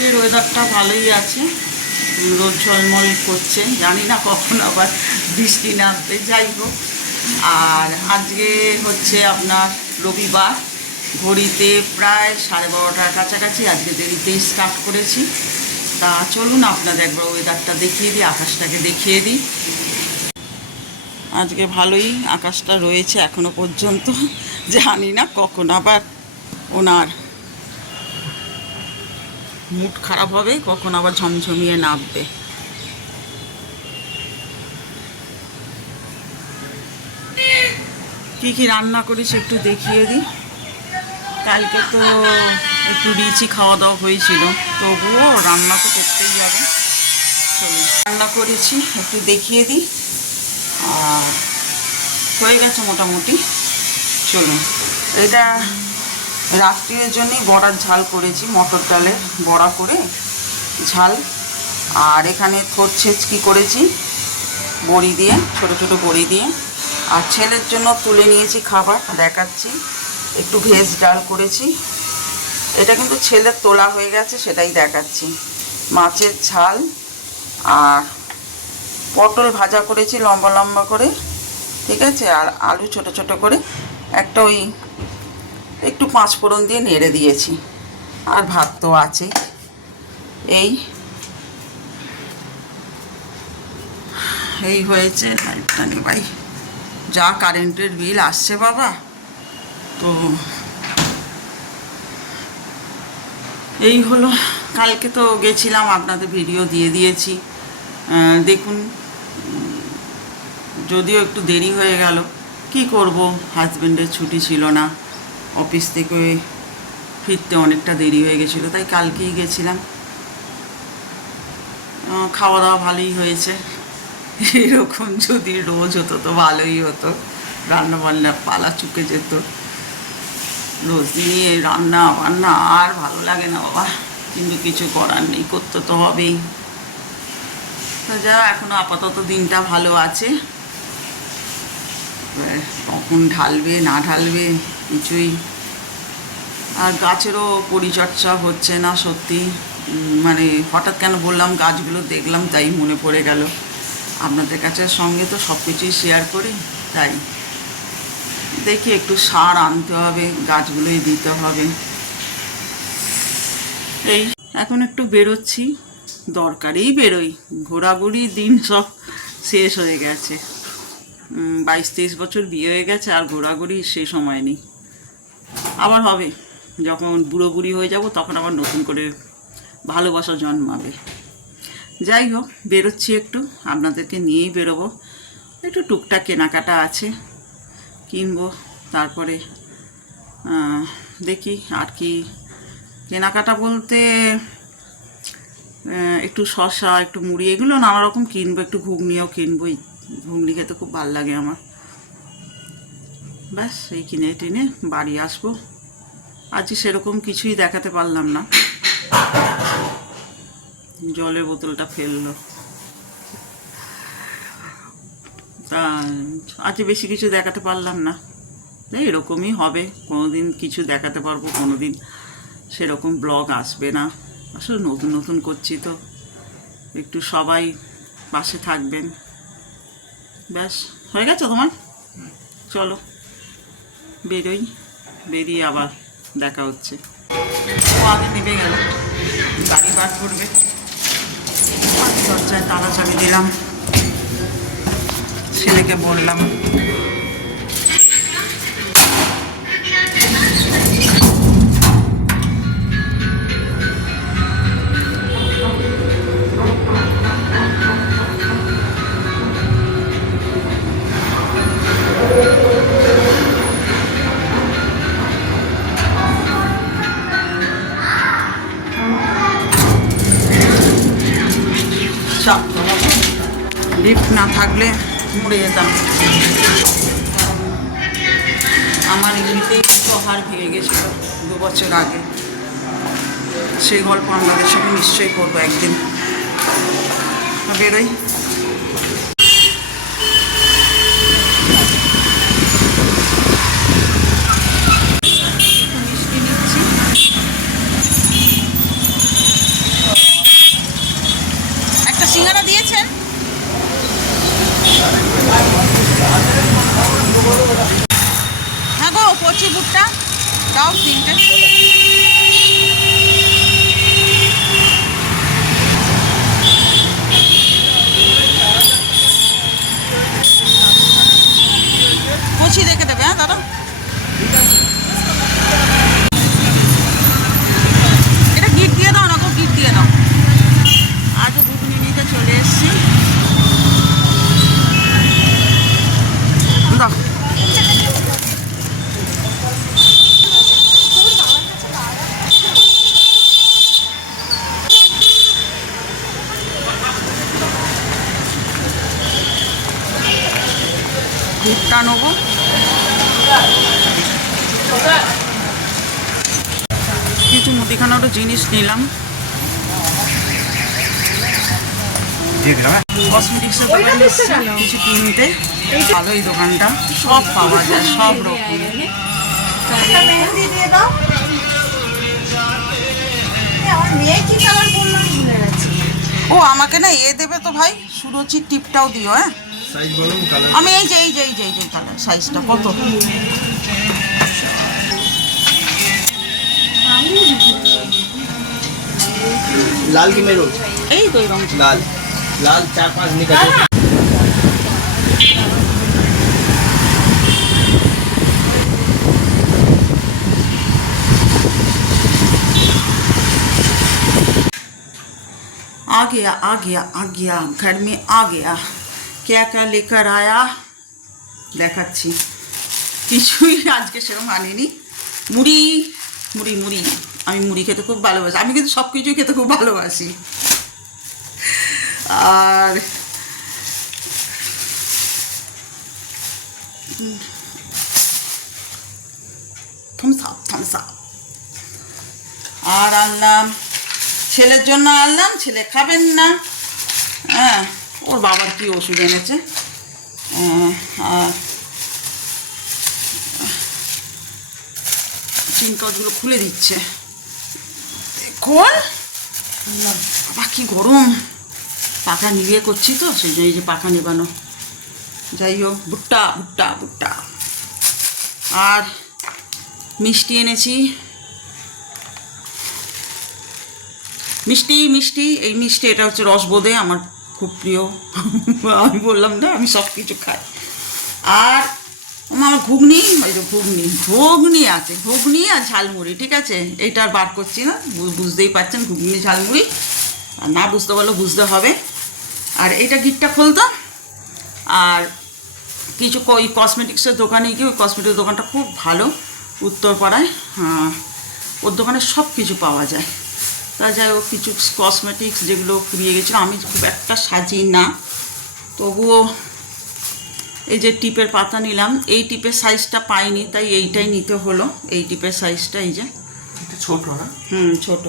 আজকের ওয়েদারটা ভালোই আছে। রোদ ঝলমল করছে। জানি না কখন আবার বৃষ্টি নামবে, যাই হোক। আর আজকে হচ্ছে আপনার রবিবার। ঘড়িতে প্রায় সাড়ে বারোটার কাছাকাছি। আজকে দেরিতেই স্টার্ট করেছি। তা চলুন আপনাদের একবার ওয়েদারটা দেখিয়ে দিই, আকাশটাকে দেখিয়ে দিই। আজকে ভালোই আকাশটা রয়েছে এখনও পর্যন্ত। জানি না কখন আবার ওনার মুড খারাপ হবে কখন আবার ঝমঝমিয়ে নামবে। কি কি রান্না করেছি একটু দেখিয়ে দিই। কালকে তো একটু রিচি খাওয়া দাওয়া হয়েছিল, তবুও রান্না তো করতেই চলুন, রান্না করেছি, একটু দেখিয়ে দিই। আর হয়ে গেছে মোটামুটি। চলুন, এটা রাত্রির জন্যই বড়ার ঝাল করেছি, মটর ডালের বড়া করে ঝাল। আর এখানে থোর ছেঁচকি করেছি? বড়ি দিয়ে, ছোট ছোট বড়ি দিয়ে। আর ছেলের জন্য তুলে নিয়েছি খাবার, দেখাচ্ছি। একটু ভেজ ডাল করেছি। এটা কিন্তু ছেলের তোলা হয়ে গেছে, সেটাই দেখাচ্ছি। মাছের ঝাল আর পটল ভাজা করেছি, লম্বা লম্বা করে, ঠিক আছে? আর আলু ছোট ছোট করে। একটা ওই একটু পাঁচ ফোড়ন দিয়ে নেড়ে দিয়েছি। আর ভাত তো আছে। এই। এই হয়েছে লাইটটা নে ভাই। যা কারেন্টের বিল আসছে বাবা। তো এই হলো, কালকে তো গেছিলাম, আপনাদের ভিডিও দিয়ে দিয়েছি। দেখুন, যদিও একটু দেরি হয়ে গেল, কি করব? হাজব্যান্ডের ছুটি ছিল না। অফিস থেকে ফিরতে অনেকটা দেরি হয়ে গেছিল, তাই কালকেই গেছিলাম। খাওয়া দাওয়া ভালোই হয়েছে। এরকম যদি রোজ হতো তো ভালোই হতো। রান্না বান্না পালা চুকে যেত। রোজ এই রান্না বান্না আর ভালো লাগে না, বাবা। কিন্তু কিছু করার নেই, করতে তো হবেই। তো যা, এখনও আপাতত দিনটা ভালো আছে। কখন ঢালবে, না ঢালবে কিছুই। আর গাছেরও পরিচর্যা হচ্ছে না সত্যি। মানে হঠাৎ কেন বললাম, গাছগুলো দেখলাম, তাই মনে পড়ে গেল। আপনাদের কাছে সঙ্গে তো সব কিছুই শেয়ার করি, তাই। দেখি, একটু সার আনতে হবে, গাছগুলোই দিতে হবে। এই, এখন একটু বেরোচ্ছি। দরকারেই বেরোই। ঘোরাঘুরি দিন সব শেষ হয়ে গেছে। বাইশ তেইশ বছর বিয়ে হয়ে গেছে, আর ঘোরাঘুরি সে সময় নেই। আবার হবে। যখন বুড়ো বুড়ি হয়ে যাব, তখন আবার নতুন করে ভালোবাসা জন্মাবে। যাই হোক, বেরোচ্ছি একটু। আপনাদেরকে নিয়েই বেরোবো। একটু টুকটাক কেনাকাটা আছে, কিনবো, তারপরে দেখি আর কি। কেনাকাটা বলতে একটু শসা, একটু মুড়ি, এগুলো নানা রকম কিনবো, একটু ঘুগনিও কিনবো। ঘুগনি খেতে খুব ভালো লাগে আমার। ব্যাস, এই কিনে টিনে বাড়ি আসব। আজকে সেরকম কিছুই দেখাতে পারলাম না। জলের বোতলটা ফেলল। তা আজকে বেশি কিছু দেখাতে পারলাম না। এরকমই হবে। কোনো দিন কিছু দেখাতে পারব কোনো দিন সেরকম ব্লগ আসবে না। আসলে নতুন নতুন করছি তো। একটু সবাই পাশে থাকবেন। ব্যাস হয়ে গেছে তোমার? চলো বেরোই। বেরিয়ে আবার দেখা হচ্ছে। ও আগে নেমে গেল। গাড়ি বার করবে। দরজায় তালা চাবি দিলাম। ছেলেকে বললাম চাপ লিফট না থাকলে মরে যেতাম। আমার এমনিতেই দুটো হাড় ভেঙে গেছিল দু বছর আগে। সেই গল্প আমাদের সঙ্গে নিশ্চয়ই করব একদিন। বেরোই মিষ্টি নিচ্ছি কচি ভুট্টা দাও তিনটে কচি রেখে দেবে হ্যাঁ দাদা এটা গিট দিয়ে দাও না গো গিট দিয়ে দাও আজ ঘুগনি নিতে চলে এসছি দাও ভুট্টা নেব। কিছু মুদিখানারও জিনিস নিলাম। কসমেটিক্সের দোকানে এসেছি কিছু কিনতে। ভালো এই দোকানটা। সব পাওয়া যায় সব রকম ও আমাকে না এ দেবে তো ভাই। সুরুচির টিপটাও দিও হ্যাঁ। সাইজ বলুন কালার আমি এই যে এই যে এই যে এই যে কালার সাইজটা কত লাল কি মেরুন এই তো এই রঙ লাল লাল চার পাঁচ নিকাল आ गया आ गया आ गया घर में आ गया क्या क्या लेकर आया দেখাচ্ছি কিছুই আজকে সেরকম আনিনি মুড়ি মুড়ি মুড়ি আমি মুড়ি খেতে খুব ভালোবাসি আমি কিন্তু সব কিছুই খেতে খুব ভালোবাসি আর থামস আপ থামস আপ আর আনলাম ছেলের জন্য আনলাম ছেলে খাবেন না হ্যাঁ ওর বাবার কি ওষুধ এনেছে? আর চিন কাজগুলো খুলে দিচ্ছে। দেখুন। বাবা, কি গরম। পাখা নিভিয়ে করছি তো, সেই জন্য যে পাখা নেবানো যাই হোক, ভুট্টা ভুট্টা ভুট্টা। আর মিষ্টি এনেছি। মিষ্টি মিষ্টি, এই মিষ্টি, এটা হচ্ছে রসবোধে আমার খুব প্রিয়। আমি বললাম না আমি সব কিছু খাই। আর আমার ঘুগনি ওই যে ঘুগনি ঘুগনি আছে ঘুগনি আর ঝালমুড়ি ঠিক আছে? এইটা আর বার করছি না বুঝতেই পারছেন ঘুগনি ঝালমুড়ি। আর না বুঝতে পারলে বুঝতে হবে। আর এইটা গিটটা খুলতাম। আর কিছু ওই কসমেটিক্সের দোকানে গিয়ে ওই কসমেটিক্স দোকানটা খুব ভালো উত্তরপাড়ায় হ্যাঁ, ওর দোকানে সব কিছু পাওয়া যায়। তা যাই হোক কিছু কসমেটিক্স যেগুলো ফুরিয়ে গেছিল আমি খুব একটা সাজি না। তবুও এই যে টিপের পাতা নিলাম এই টিপের সাইজটা পাইনি তাই এইটাই নিতে হলো। এই টিপের সাইজটা এই যে। ছোট না হুম ছোট।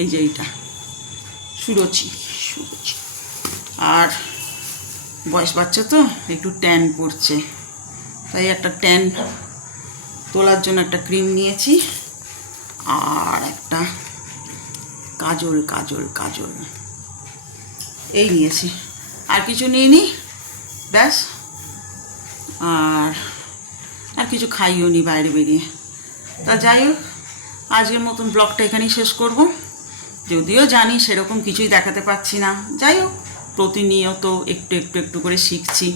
এই যে এইটা। সুরচি সুরচি। আর বয়স বাচ্চা তো একটু ট্যান পড়ছে তাই একটা ট্যান তোলার জন্য একটা ক্রিম নিয়েছি। আর একটা কাজল কাজল কাজল। এই নিয়েছি। আর কিছু নিইনি? ব্যাস। আর আর কিছু খাইও নি বাইরে বেরিয়ে। তা যাই হোক, আজকের মতন ব্লগটা এখানেই শেষ করব। যদিও জানি সেরকম কিছুই দেখাতে পারছি না। যাই হোক, প্রতিনিয়ত একটু একটু একটু করে শিখছি।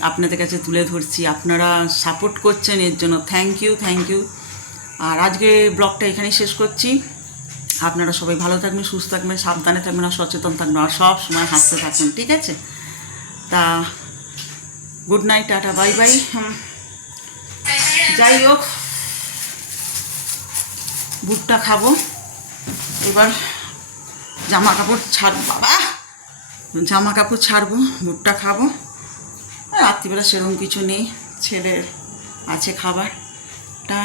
আপনাদের কাছে তুলে ধরছি। আপনারা সাপোর্ট করছেন, এর জন্য থ্যাংক ইউ থ্যাংক ইউ আর আজকে ব্লগটা এখানেই শেষ করছি। আপনারা সবাই ভালো থাকবেন, সুস্থ থাকবেন, সাবধানে থাকবেন, আর সচেতন থাকবেন, আর সব সময় হাসতে থাকবেন, ঠিক আছে? তা good night tata bye bye যাই হোক, বুটটা খাব, এবার জামা কাপড় ছাড়, বাবা! জামা কাপড় ছাড়বো, বুটটা খাব। রাত্রিবেলা সেরকম কিছু নেই, ছেলের আছে খাবার। টা